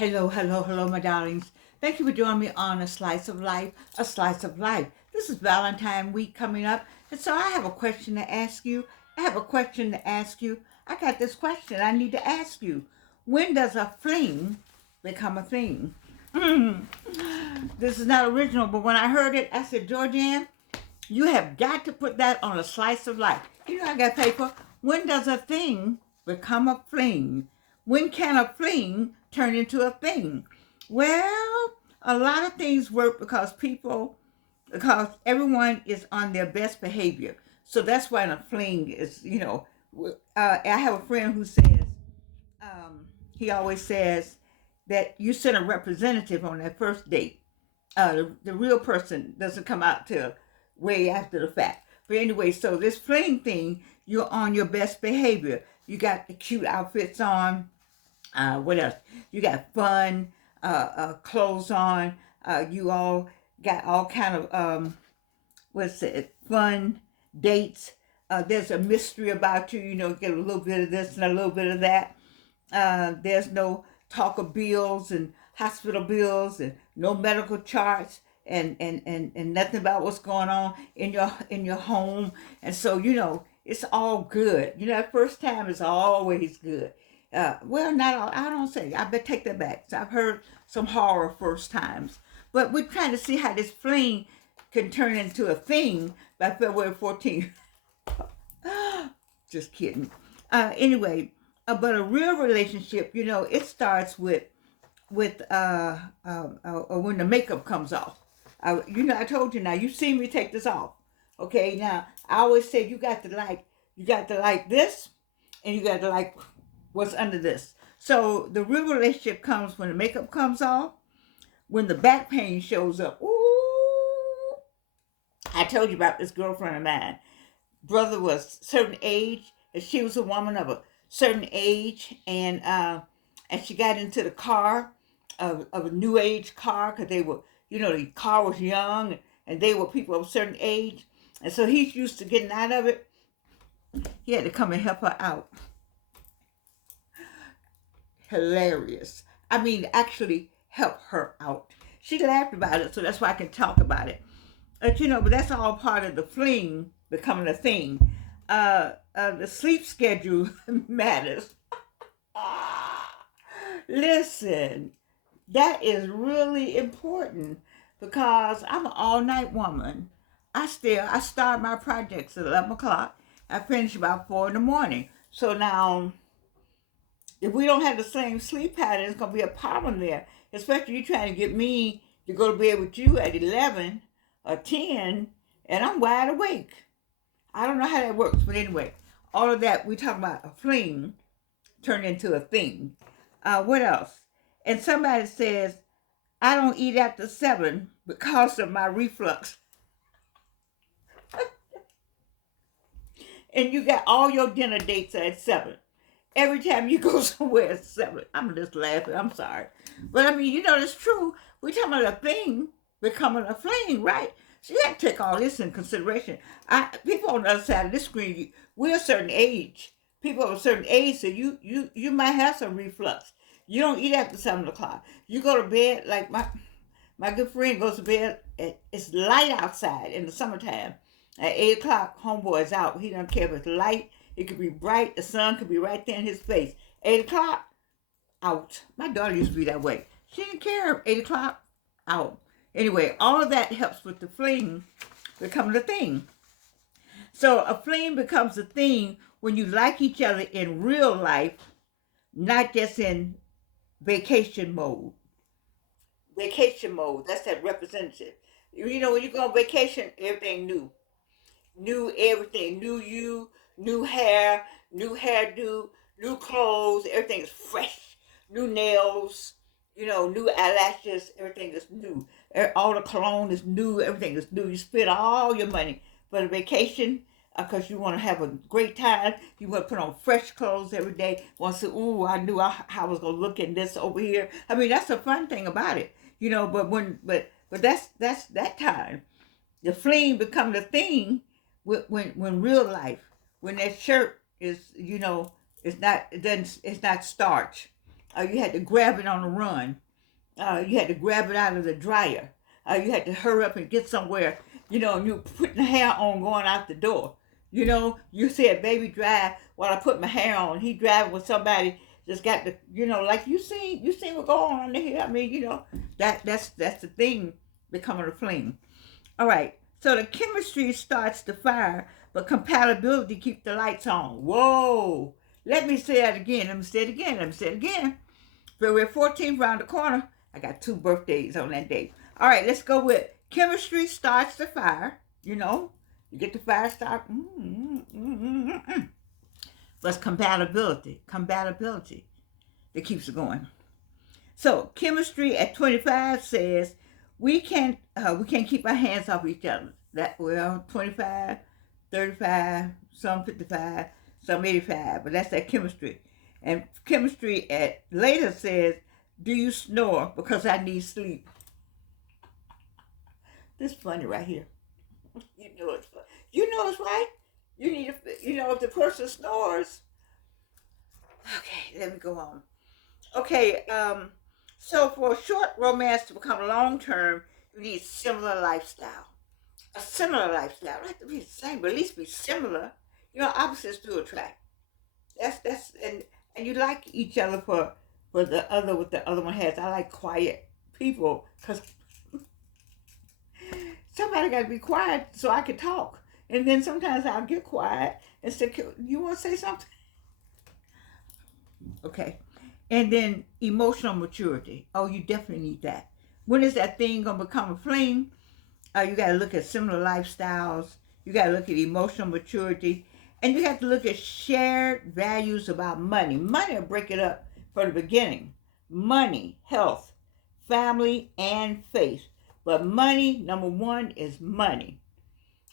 Hello, hello, hello, my darlings. Thank you for joining me on A Slice of Life, A Slice of Life. This is Valentine week coming up, and so I have a question to ask you. I got this question I need to ask you. When does a fling become a thing? This is not original, but when I heard it, I said, Georgianne, you have got to put that on A Slice of Life. You know, I got paper. When does a thing become a fling? When can a fling turn into a thing? Well, a lot of things work because everyone is on their best behavior. So that's why a fling is, I have a friend who says, um, he always says that you send a representative on that first date. The real person doesn't come out till way after the fact. But anyway, so this fling thing, you're on your best behavior. You got the cute outfits on. What else? You got fun clothes on. You all got all kind of what's it? Fun dates. There's a mystery about you. You know, get a little bit of this and a little bit of that. There's no talk of bills and hospital bills and no medical charts and nothing about what's going on in your home. And so, it's all good. That first time is always good. Well, not all, I don't say. I better take that back. So I've heard some horror first times. But we're trying to see how this fling can turn into a thing by February 14th. Just kidding. Anyway, but a real relationship, it starts with when the makeup comes off. I told you now. You see me take this off. Okay, now I always say you got to like this, and you got to like what's under this. So the real relationship comes when the makeup comes off, when the back pain shows up. Ooh, I told you about this girlfriend of mine. Brother was a certain age, and she was a woman of a certain age, and she got into the car of a new age car because they were, the car was young and they were people of a certain age, and so he's used to getting out of it. He had to come and help her out. Hilarious. I mean, actually help her out. She laughed about it, so that's why I can talk about it. But that's all part of the fling becoming a thing. The sleep schedule matters. Listen, that is really important because I'm an all-night woman. I start my projects at 11 o'clock. I finish about 4 in the morning. So now, if we don't have the same sleep pattern, it's going to be a problem there. Especially you trying to get me to go to bed with you at 11 or 10, and I'm wide awake. I don't know how that works, but anyway, all of that, we talk about a fling turned into a thing. What else? And somebody says, I don't eat after 7 because of my reflux. And you got all your dinner dates at 7. Every time you go somewhere at 7. I'm just laughing. I'm sorry. But I mean, it's true. We're talking about a thing becoming a fling, right? So you have to take all this in consideration. People on the other side of this screen, we're a certain age. People of a certain age, so you might have some reflux. You don't eat after 7 o'clock. You go to bed, like my good friend goes to bed, it's light outside in the summertime. At 8 o'clock, homeboy is out. He doesn't care if it's light. It could be bright. The sun could be right there in his face. 8 o'clock, out. My daughter used to be that way. She didn't care. 8 o'clock, out. Anyway, all of that helps with the fling becoming a thing. So a fling becomes a thing when you like each other in real life, not just in vacation mode. Vacation mode, that's that representative. When you go on vacation, everything new. New everything. New you, new hair, new hairdo, new clothes, everything is fresh. New nails, new eyelashes, everything is new. All the cologne is new, everything is new. You spend all your money for the vacation because you want to have a great time. You want to put on fresh clothes every day. Want to say, ooh, I knew how I was going to look in this over here. I mean, that's the fun thing about it, but that's that time. The fling become the thing when real life, when that shirt is, it's not starch. You had to grab it on the run. You had to grab it out of the dryer. You had to hurry up and get somewhere. And you putting the hair on going out the door. You said, "Baby, drive while I put my hair on." He driving with somebody just got the, like you seen what going on under here. I mean, that's the thing becoming a fling. All right. So the chemistry starts the fire, but compatibility keeps the lights on. Whoa. Let me say that again. Let me say it again. Let me say it again. February 14th, around the corner. I got 2 birthdays on that day. All right, let's go with chemistry starts the fire. You get the fire start. But it's compatibility that keeps it going. So chemistry at 25 says we can't keep our hands off each other. 25, 35, some 55, some 85, but that's that chemistry. And chemistry at later says, "Do you snore? Because I need sleep." This is funny right here. It's funny. It's right. You need if the person snores. Okay, let me go on. Okay, so for a short romance to become long term, you need similar lifestyle. A similar lifestyle. Don't have to be the same, but at least be similar. Opposites do attract. And you like each other for the other what the other one has. I like quiet people because somebody got to be quiet so I can talk. And then sometimes I'll get quiet and say, "You want to say something?" Okay. And then emotional maturity. Oh, you definitely need that. When is that thing going to become a fling? You got to look at similar lifestyles. You got to look at emotional maturity. And you have to look at shared values about money. Money will break it up from the beginning. Money, health, family, and faith. But money, number one, is money.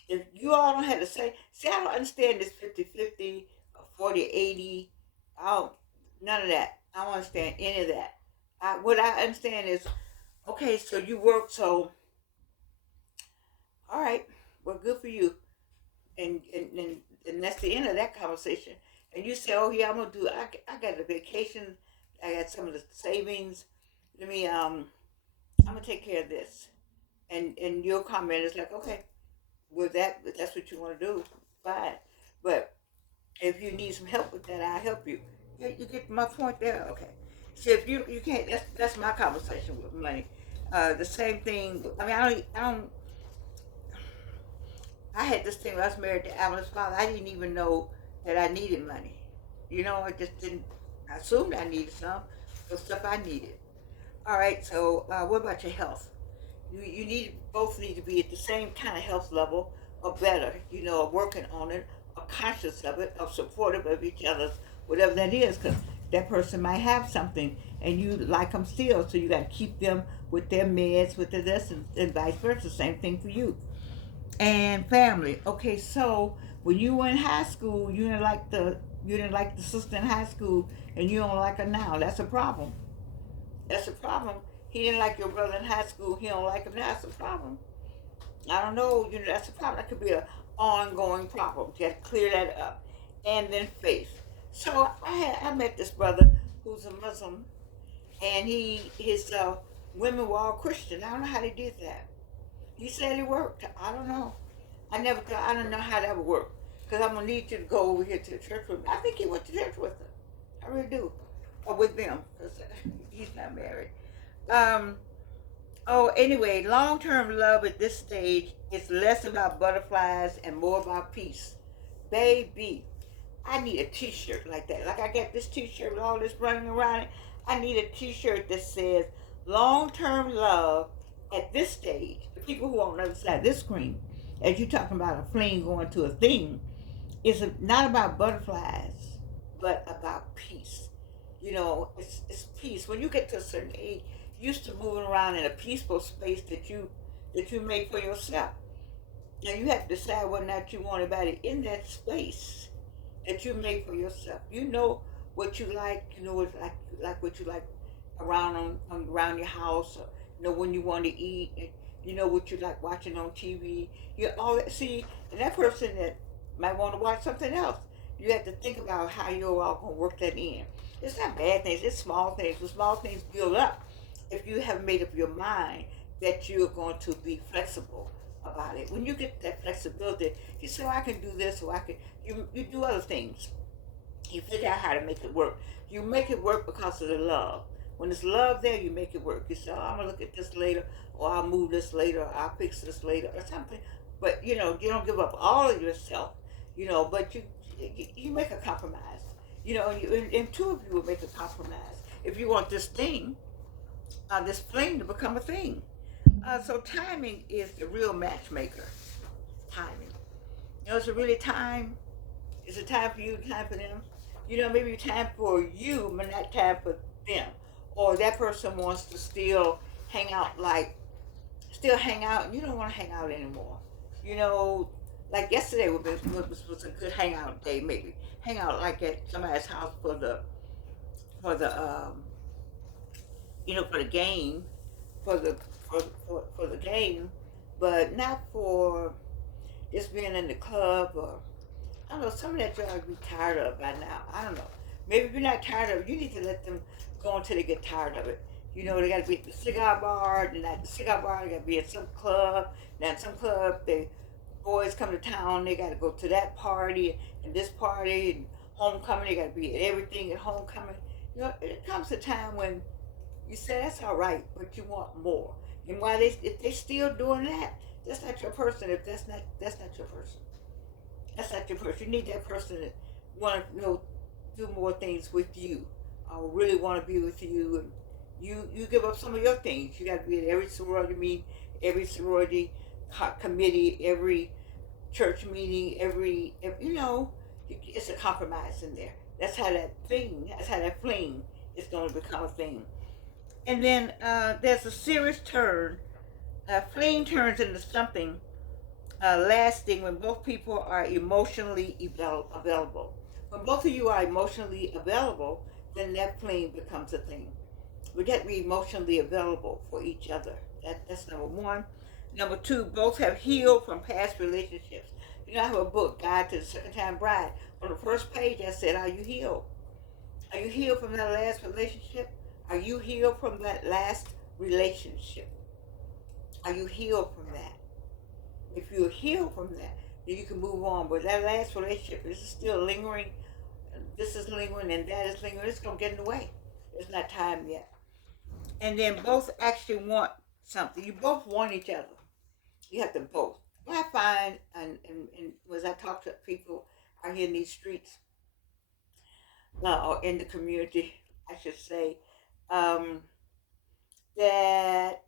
If you all don't have to say, see, I don't understand this 50-50 or 40-80. None of that. I don't understand any of that. What I understand is, okay, so you work, so, all right, well, good for you. And that's the end of that conversation. And you say, "Oh yeah, I got a vacation. I got some of the savings. I'm gonna take care of this." And your comment is like, "Okay, with that, if that's what you want to do, fine. But if you need some help with that, I'll help you." You get my point there. Okay. So if you can't, that's my conversation with money. The same thing. I mean, I had this thing when I was married to Alan's father. I didn't even know that I needed money. I just didn't. I assumed I needed some, but stuff I needed. All right. So what about your health? You both need to be at the same kind of health level or better. Working on it, or conscious of it, or supportive of each other's whatever that is, because that person might have something and you like them still, so you got to keep them with their meds, with this, and vice versa. Same thing for you. And family. Okay, so when you were in high school, you didn't like the sister in high school, and you don't like her now. That's a problem. That's a problem. He didn't like your brother in high school. He don't like him now. That's a problem. I don't know. That's a problem. That could be an ongoing problem. You have to clear that up. And then faith. So I met this brother who's a Muslim, and his women were all Christian. I don't know how they did that. He said it worked. I don't know. I don't know how that would work. Because I'm going to need you to go over here to the church with me. I think he went to church with her. I really do. Or with them. Because he's not married. Anyway, long-term love at this stage is less about butterflies and more about peace. Baby, I need a t-shirt like that. Like I got this t-shirt with all this running around it. I need a t-shirt that says long-term love at this stage. The people who are on the other side of this screen, as you're talking about a flame going to a thing, is not about butterflies, but about peace. It's peace. When you get to a certain age, you're used to moving around in a peaceful space that you make for yourself. Now you have to decide whether or not you want anybody in that space that you make for yourself. You know what you like. You know what what you like around your house. Or, when you want to eat. And you know what you like watching on TV. You all that. See, and that person that might want to watch something else. You have to think about how you're all going to work that in. It's not bad things, it's small things. The small things build up if you have made up your mind that you're going to be flexible about it. When you get that flexibility, you say, oh, I can do this, or I can, you do other things. You figure out how to make it work. You make it work because of the love. When there's love there, you make it work. You say, oh, I'm going to look at this later, or I'll move this later, or I'll fix this later, or something. But, you don't give up all of yourself, but you make a compromise. And two of you will make a compromise. If you want this fling to become a thing. So timing is the real matchmaker. Timing. It's a really time. It's a time for you, time for them. Maybe time for you, but not time for them. Or that person wants to still hang out, and you don't want to hang out anymore. You know, like yesterday was a good hangout day, maybe. Hang out like at somebody's house for the for the game, for the for the game, but not for just being in the club or I don't know, some of that y'all be tired of by now. I don't know. Maybe if you're not tired of it, you need to let them go until they get tired of it. They got to be at the cigar bar, and at the cigar bar, they got to be at some club. Now, in some club, the boys come to town, they got to go to that party and this party and homecoming. They got to be at everything at homecoming. It comes a time when you say that's all right, but you want more. And if they still doing that, that's not your person. If that's not your person. That's not your person. You need that person that want to do more things with you. I really want to be with you, and you give up some of your things. You got to be at every sorority meeting, every sorority committee, every church meeting, it's a compromise in there. That's how that fling is going to become a thing. And then there's a serious turn. Fling turns into something lasting when both people are emotionally available. When both of you are emotionally available, then that flame becomes a thing. We got to be emotionally available for each other. That's number one. Number two, both have healed from past relationships. I have a book, Guide to the Second Time Bride. On the first page, I said, are you healed? Are you healed from that last relationship? Are you healed from that last relationship? Are you healed from that? If you're healed from that, then you can move on. But that last relationship, this is still lingering. This is lingering, and that is lingering. It's going to get in the way. It's not time yet. And then both actually want something. You both want each other. You have to both. What I find, and as I talk to people out here in these streets, or in the community, I should say, um, that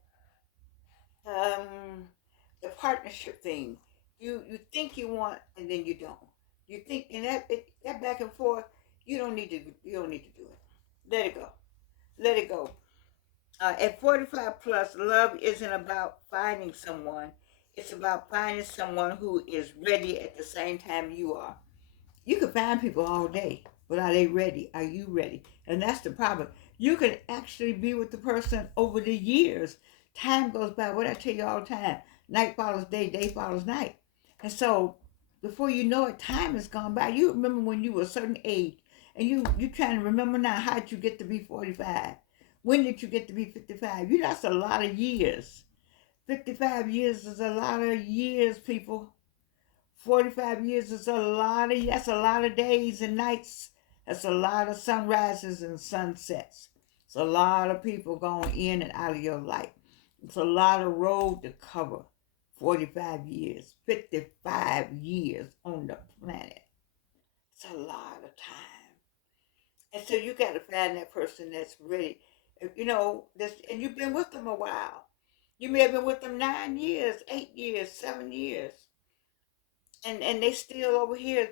the partnership thing. You think you want, and then you don't. You think, and that back and forth. You don't need to do it. Let it go. Let it go. At 45 plus, love isn't about finding someone. It's about finding someone who is ready at the same time you are. You can find people all day, but are they ready? Are you ready? And that's the problem. You can actually be with the person over the years. Time goes by. What I tell you all the time, night follows day, day follows night. And so before you know it, time has gone by. You remember when you were a certain age, and you trying to remember now, how did you get to be 45? When did you get to be 55? That's a lot of years. 55 years is a lot of years, people. 45 years is that's a lot of days and nights. That's a lot of sunrises and sunsets. It's a lot of people going in and out of your life. It's a lot of road to cover. 45 years, 55 years on the planet. It's a lot of time. And so you got to find that person that's ready. And you've been with them a while. You may have been with them 9 years, 8 years, 7 years. And they still over here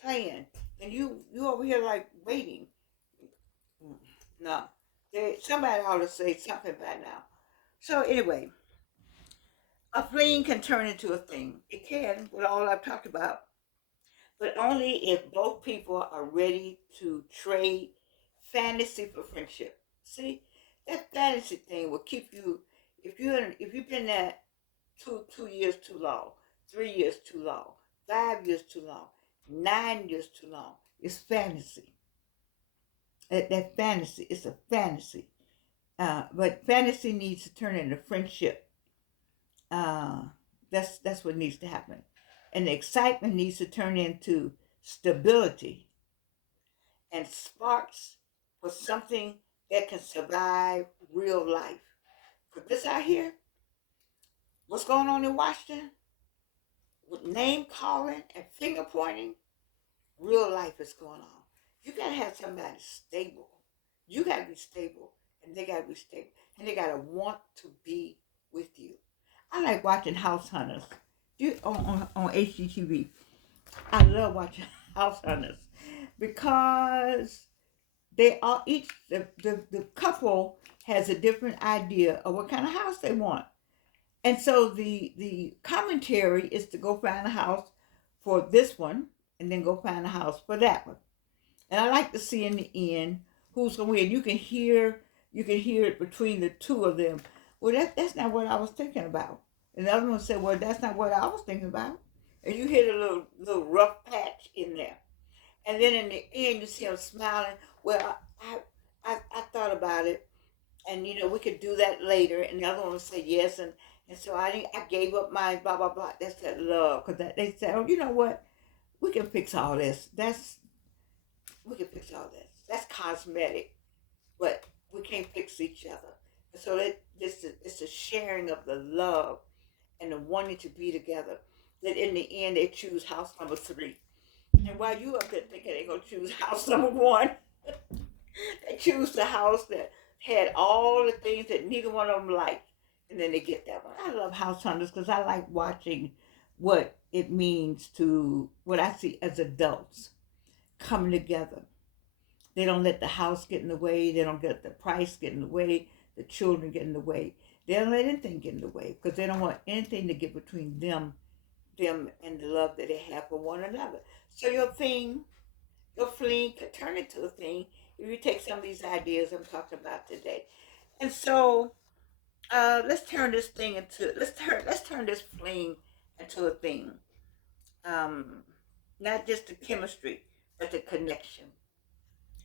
playing. And you over here like waiting. No. Somebody ought to say something by now. So anyway, a fling can turn into a thing. It can, with all I've talked about. But only if both people are ready to trade fantasy for friendship. See, that fantasy thing will keep you. If you've been there 2 years too long, 3 years too long, 5 years too long, 9 years too long. It's fantasy. That fantasy, it's a fantasy. But fantasy needs to turn into friendship. Uh, that's what needs to happen. And the excitement needs to turn into stability and sparks for something that can survive real life. For this out here, what's going on in Washington with name calling and finger pointing, real life is going on. You gotta have somebody stable. You gotta be stable, and they gotta be stable, and they gotta want to be with you. I like watching House Hunters. On HGTV. I love watching House Hunters because they all each the couple has a different idea of what kind of house they want. And so the commentary is to go find a house for this one and then go find a house for that one. And I like to see in the end who's gonna win. You can hear it between the two of them. Well, that's not what I was thinking about. And the other one said, well, that's not what I was thinking about. And you hit a little rough patch in there. And then in the end, you see them smiling. Well, I thought about it, and we could do that later. And the other one would say yes, and so I gave up my blah blah blah. That's that love, because they said, oh, you know what? We can fix all this. We can fix all this. That's cosmetic, but we can't fix each other. And so it's a sharing of the love and the wanting to be together. That in the end, they choose house number 3. And while you up there thinking they're gonna choose house number 1, they choose the house that had all the things that neither one of them liked, and then they get that one. I love house hunters because I like watching what it means to what I see as adults coming together. They don't let the house get in the way. They don't let the price get in the way. The children get in the way. They don't let anything get in the way because they don't want anything to get between them and the love that they have for one another. So your fling could turn into a thing if you take some of these ideas I'm talking about today. And so let's turn this fling into a thing. Um, Not just the chemistry, but the connection.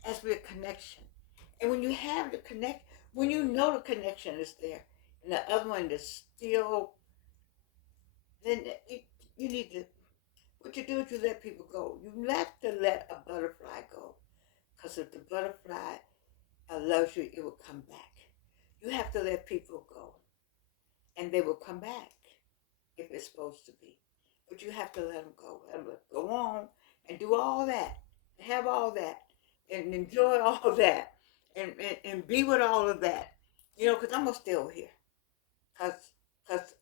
Has to be a connection. And when you have the connect, when you know the connection is there, and the other one is still, then you need to. What you do is you let people go. You have to let a butterfly go, because if the butterfly loves you, it will come back. You have to let people go, and they will come back if it's supposed to be. But you have to let them go. Let them go on and do all that, have all that, and enjoy all that, and be with all of that. Because I'm going to stay over here. Because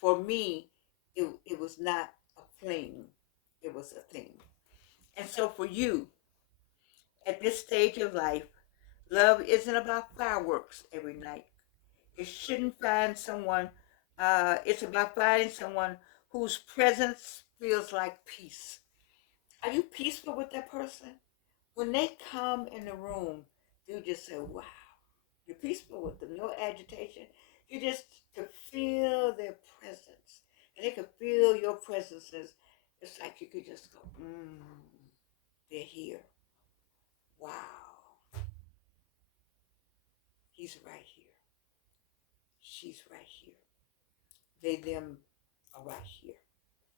for me, it was not a fling, it was a thing. And so for you, at this stage of life, love isn't about fireworks every night. It shouldn't find someone, it's about finding someone whose presence feels like peace. Are you peaceful with that person? When they come in the room, you just say, wow. You're peaceful with them, no agitation. You just to feel their presence. And they can feel your presence. It's like you could just go, they're here. Wow. He's right here. She's right here. They, them are right here.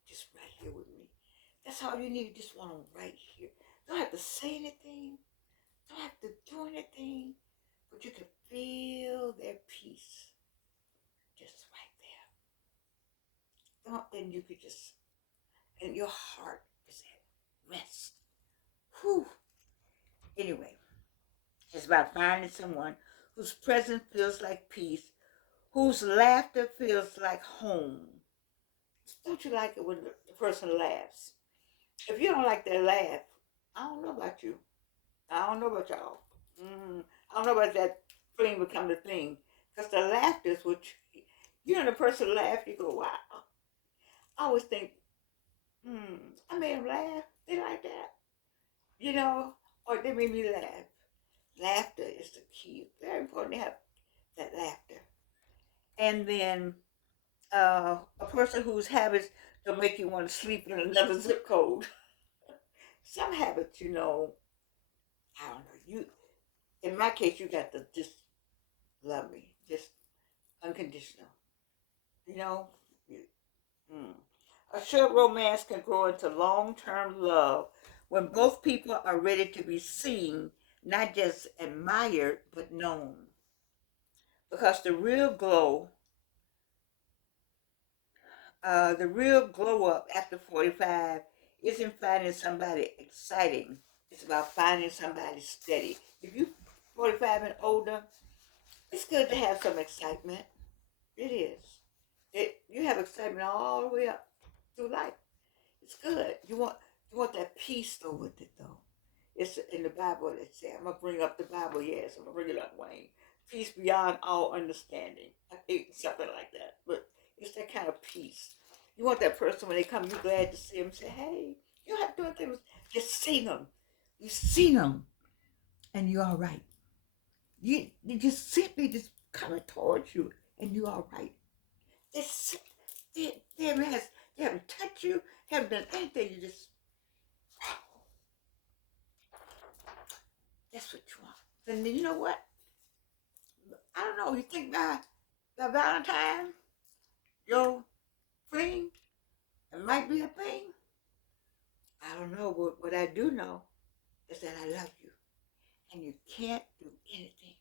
Just right here with me. That's all you need. You just want them right here. Don't have to say anything. Don't have to do anything. But you can feel their peace just right there. And you could just, and your heart is at rest. Whew. Anyway, it's about finding someone whose presence feels like peace, whose laughter feels like home. Don't you like it when the person laughs? If you don't like their laugh, I don't know about you. I don't know about y'all. I don't know about that thing become the thing. Because the laughter is what the person laugh, you go, wow. I always think, I made them laugh. They like that. Or they made me laugh. Laughter is the key. It's very important to have that laughter. And then a person whose habits don't make you want to sleep in another zip code. Some habits, you know, I don't know. You, in my case, you got to just love me, just unconditional. You know, you, mm. A short romance can grow into long-term love when both people are ready to be seen, not just admired, but known. Because the real glow up after 45 isn't finding somebody exciting. It's about finding somebody steady. If you 45 and older, it's good to have some excitement. It is. You have excitement all the way up through life. It's good. You want that peace though with it though. It's in the Bible that says, I'm gonna bring up the Bible, yes, I'm gonna bring it up, Wayne. Peace beyond all understanding. I hate something like that. But it's that kind of peace. You want that person when they come, you're glad to see them, say, hey, you don't have to do anything. Just see them. You see them and you're all right. You just simply just coming towards you and you're all right. It's, they haven't touched you, haven't done anything, you just, that's what you want. And then you know what? I don't know. You think that Valentine, your fling, it might be a thing. I don't know. What I do know is that I love you, and you can't do anything